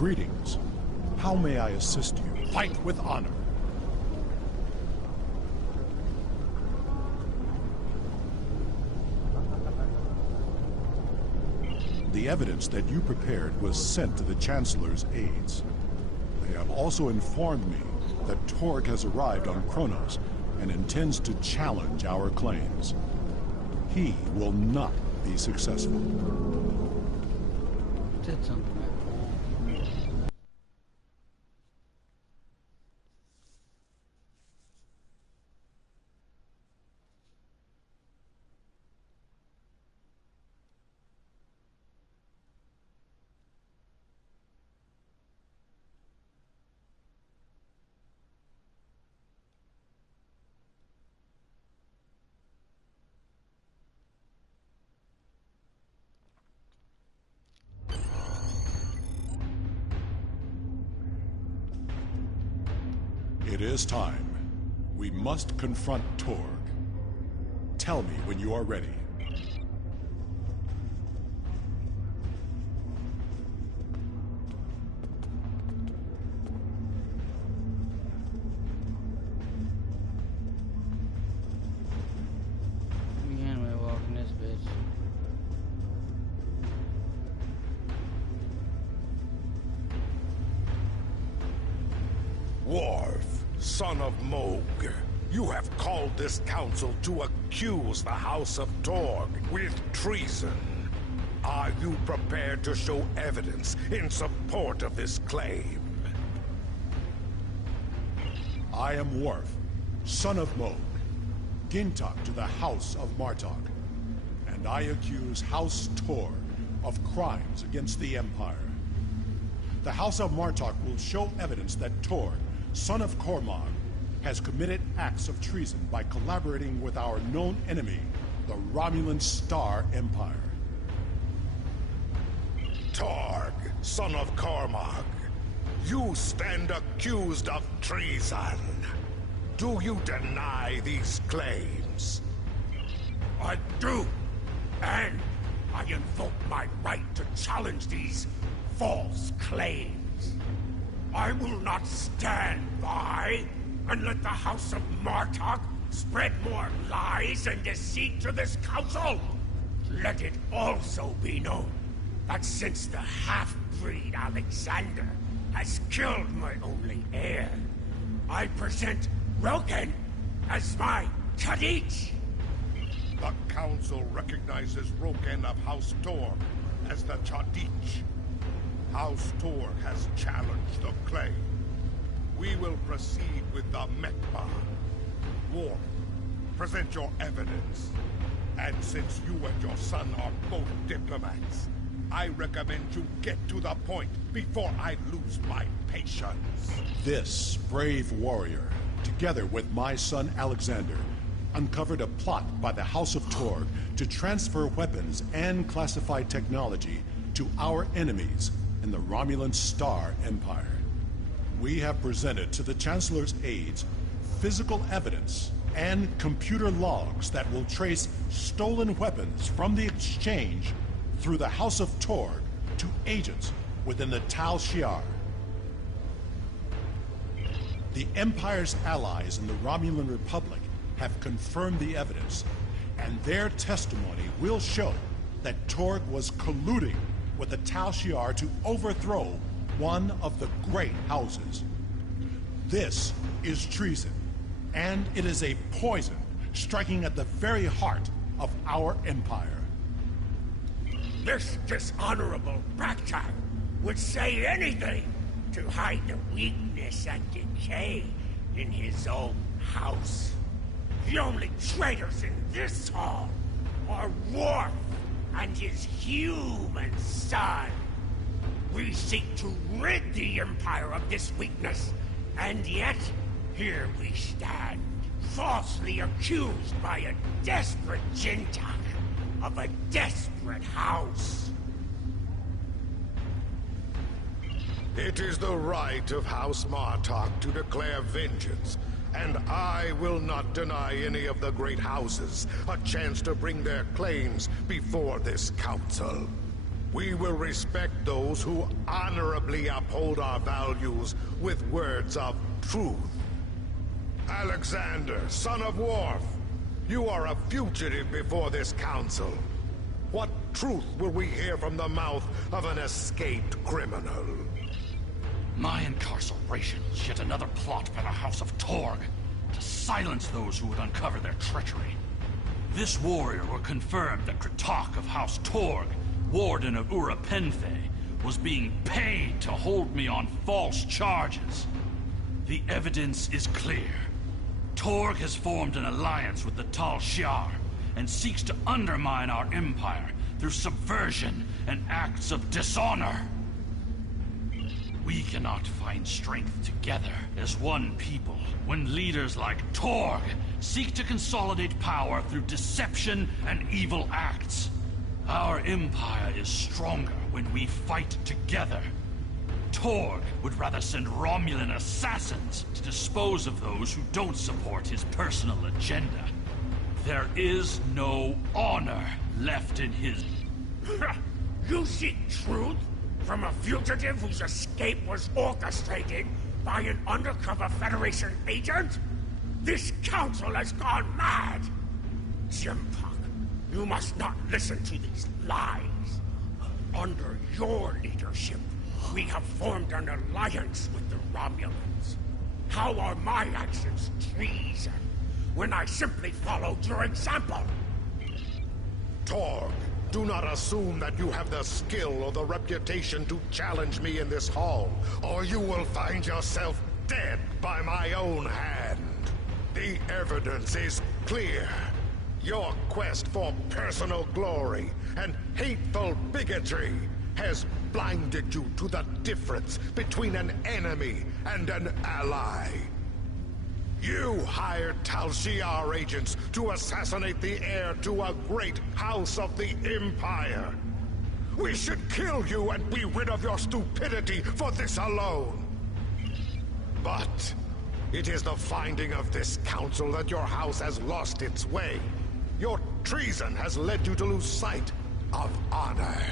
Greetings. How may I assist you? Fight with honor. The evidence that you prepared was sent to the Chancellor's aides. They have also informed me that Torg has arrived on Kronos and intends to challenge our claims. He will not be successful. Did something. It is time. We must confront Torg. Tell me when you are ready. Again, we're walking this bitch. Worf, son of Mohg, you have called this council to accuse the House of Torg with treason. Are you prepared to show evidence in support of this claim? I am Worf, son of Mohg, Gintok to the House of Martok, and I accuse House Torg of crimes against the Empire. The House of Martok will show evidence that Torg, son of Cormog, has committed acts of treason by collaborating with our known enemy, the Romulan Star Empire. Torg, son of Cormog, you stand accused of treason. Do you deny these claims? I do, and I invoke my right to challenge these false claims. I will not stand by and let the House of Martok spread more lies and deceit to this council. Let it also be known that since the half-breed Alexander has killed my only heir, I present Roken as my Kadich. The council recognizes Roken of House Torg as the Chadich. House Torg has challenged the claim. We will proceed with the Mekba. Worf, present your evidence. And since you and your son are both diplomats, I recommend you get to the point before I lose my patience. This brave warrior, together with my son Alexander, uncovered a plot by the House of Torg to transfer weapons and classified technology to our enemies in the Romulan Star Empire. We have presented to the Chancellor's aides physical evidence and computer logs that will trace stolen weapons from the exchange through the House of Torg to agents within the Tal Shiar. The Empire's allies in the Romulan Republic have confirmed the evidence, and their testimony will show that Torg was colluding with the Tal Shiar to overthrow one of the great houses. This is treason, and it is a poison striking at the very heart of our empire. This dishonorable Raktak would say anything to hide the weakness and decay in his own house. The only traitors in this hall are Worf and his human son. We seek to rid the Empire of this weakness, and yet here we stand, falsely accused by a desperate Gintok of a desperate house. It is the right of House Martok to declare vengeance, and I will not deny any of the great houses a chance to bring their claims before this council. We will respect those who honorably uphold our values with words of truth. Alexander, son of Worf, you are a fugitive before this council. What truth will we hear from the mouth of an escaped criminal? My incarceration is yet another plot by the House of Torg to silence those who would uncover their treachery. This warrior will confirm that Kratok of House Torg, Warden of Ura Penthe, was being paid to hold me on false charges. The evidence is clear. Torg has formed an alliance with the Tal Shiar and seeks to undermine our empire through subversion and acts of dishonor. We cannot find strength together as one people when leaders like Torg seek to consolidate power through deception and evil acts. Our empire is stronger when we fight together. Torg would rather send Romulan assassins to dispose of those who don't support his personal agenda. There is no honor left in his... You seek truth from a fugitive whose escape was orchestrated by an undercover Federation agent? This council has gone mad! Jimpak, you must not listen to these lies. Under your leadership, we have formed an alliance with the Romulans. How are my actions treason when I simply followed your example? Torg, do not assume that you have the skill or the reputation to challenge me in this hall, or you will find yourself dead by my own hand. The evidence is clear. Your quest for personal glory and hateful bigotry has blinded you to the difference between an enemy and an ally. You hired Tal Shiar agents to assassinate the heir to a great house of the Empire. We should kill you and be rid of your stupidity for this alone. But it is the finding of this council that your house has lost its way. Your treason has led you to lose sight of honor.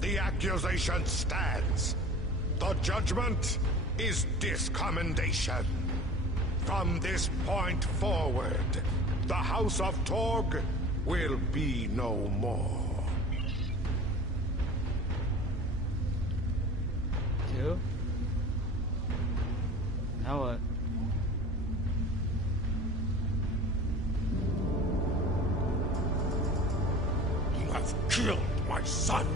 The accusation stands. The judgment is discommendation. From this point forward, the House of Torg will be no more. Two? Now what? You have killed my son.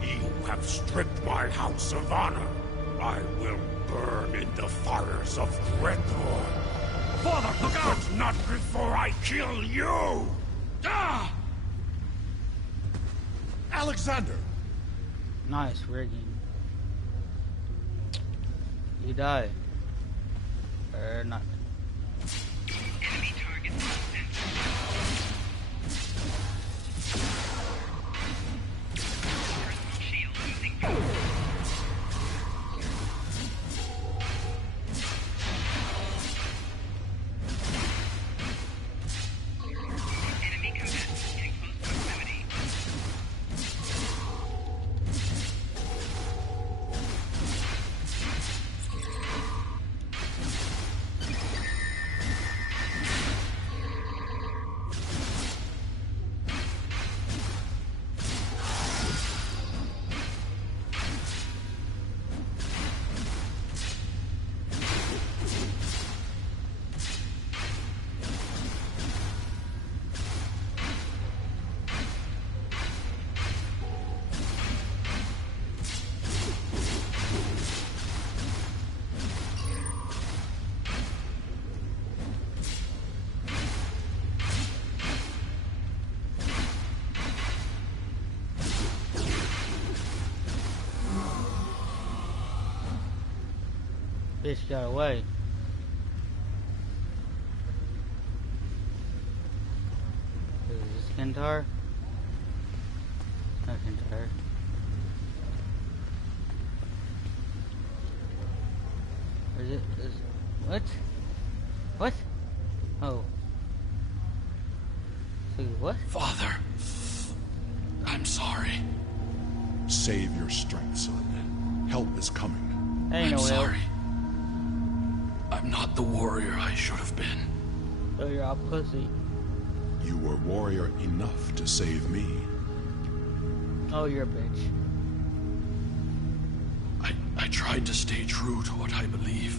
You have stripped my house of honor. I will burn in the fires of Gretor. Father, look out! But not before I kill you! Ah! Alexander! Nice rigging. You die. Or not. Enemy target personal shield using power. Enemy combatants in close proximity. Bitch got away. Is this Kentar? Not Kentar. Or is it? What? What? Oh. So what? Father, I'm sorry. Save your strength, son. Help is coming. Ain't I'm no help. sorry. I'm not the warrior I should have been. So you're a pussy. You were warrior enough to save me. Oh, you're a bitch. I tried to stay true to what I believe.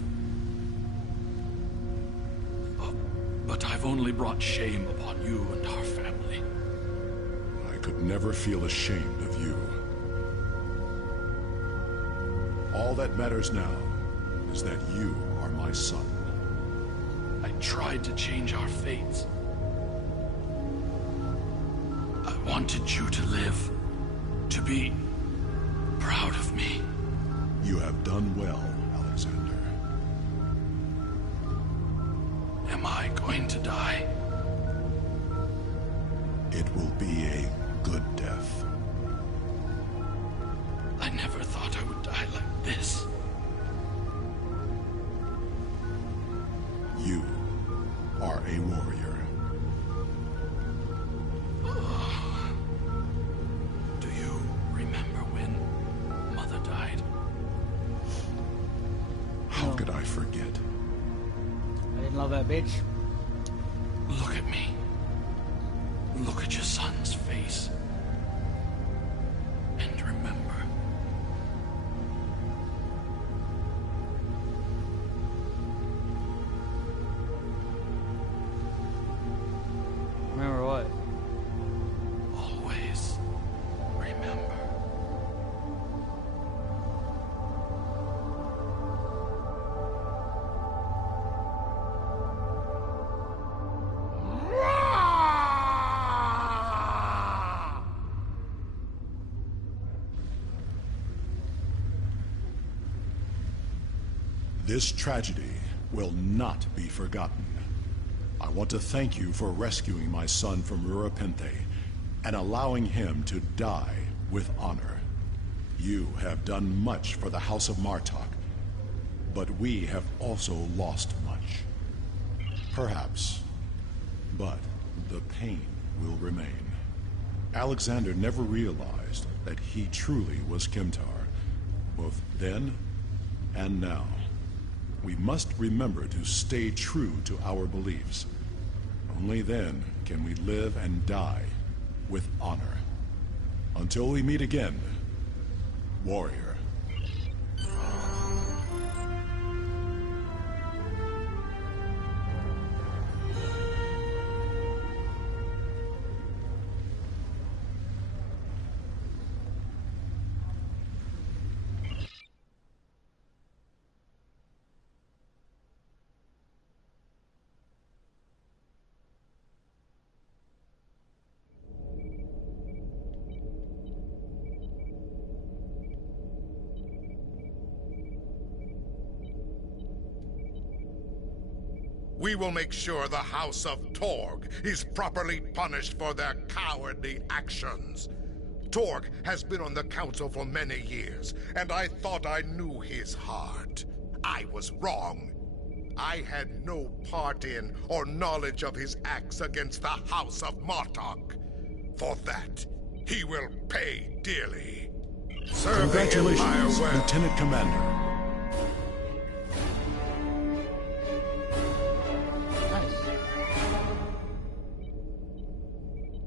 But I've only brought shame upon you and our family. I could never feel ashamed of you. All that matters now is that you are my son. I tried to change our fates. I wanted you to live, to be proud of me. You have done well, Alexander. Am I going to die? It will be a good death. I never thought I would die like this. You are a warrior. Do you remember when Mother died? How could I forget? I didn't love that bitch. Look at me. Look at your son's face. And remember. Remember what? Always remember. This tragedy will not be forgotten. I want to thank you for rescuing my son from Rurapente and allowing him to die with honor. You have done much for the House of Martok, but we have also lost much. Perhaps, but the pain will remain. Alexander never realized that he truly was Kimtar, both then and now. We must remember to stay true to our beliefs. Only then can we live and die with honor. Until we meet again, warrior. We will make sure the House of Torg is properly punished for their cowardly actions. Torg has been on the council for many years, and I thought I knew his heart. I was wrong. I had no part in or knowledge of his acts against the House of Martok. For that, he will pay dearly. Serve the Empire Congratulations, well. Lieutenant Commander.